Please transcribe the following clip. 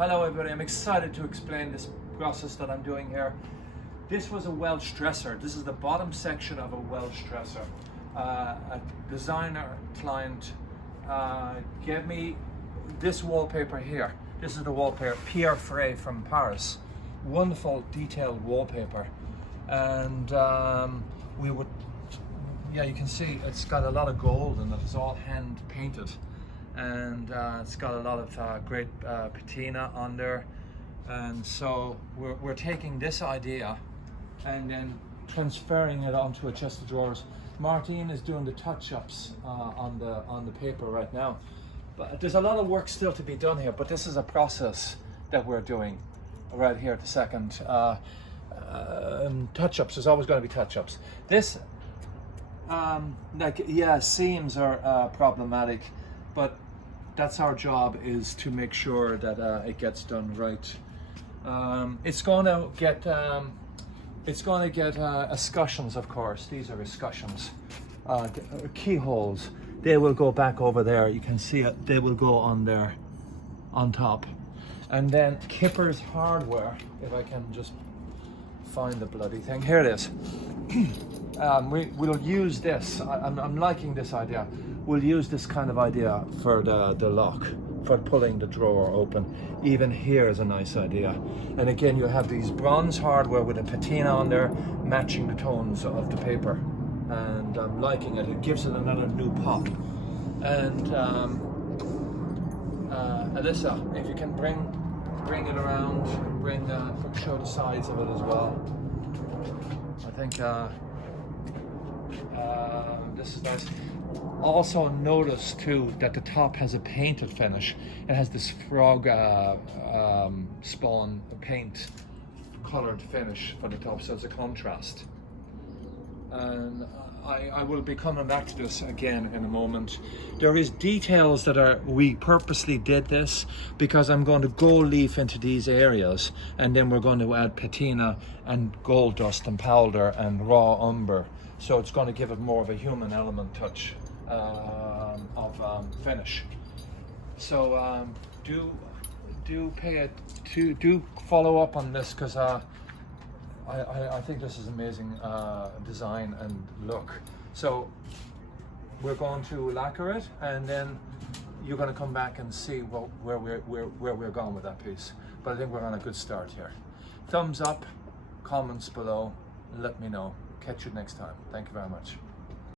Hello everybody, I'm excited to explain this process that I'm doing here. This was a Welsh dresser. This is the bottom section of a Welsh dresser. A designer client gave me this wallpaper here. This is the wallpaper, Pierre Fray from Paris. Wonderful detailed wallpaper. And you can see it's got a lot of gold in it. It's all hand painted. And it's got a lot of great patina on there, and so we're taking this idea and then transferring it onto a chest of drawers. Martine is doing the touch-ups on the paper right now, but there's a lot of work still to be done here, but this is a process that we're doing right here at the second. Touch-ups, there's always going to be touch-ups. This seams are problematic, but that's our job, is to make sure that it gets done right. It's going to get escutcheons, of course. These are escutcheons, keyholes. They will go back over there. You can see it. They will go on there, on top. And then Kipper's hardware. If I can just find the bloody thing. Here it is. We'll use this. I'm liking this idea. We'll use this kind of idea for the lock, for pulling the drawer open. Even here is a nice idea. And again, you have these bronze hardware with a patina on there, matching the tones of the paper. And I'm liking it. It gives it another new pop. And Alyssa, if you can bring it around, show the sides of it as well. I think this is nice. Also notice too that the top has a painted finish. It has this frog spawn paint colored finish for the top, so it's a contrast. And I will be coming back to this again in a moment. There is details that we purposely did this because I'm going to gold leaf into these areas, and then we're going to add patina and gold dust and powder and raw umber. So it's going to give it more of a human element touch of finish. So do follow up on this, because I think this is amazing design and look. So we're going to lacquer it, and then you're going to come back and see where we're going with that piece. But I think we're on a good start here. Thumbs up, comments below, let me know. Catch you next time. Thank you very much.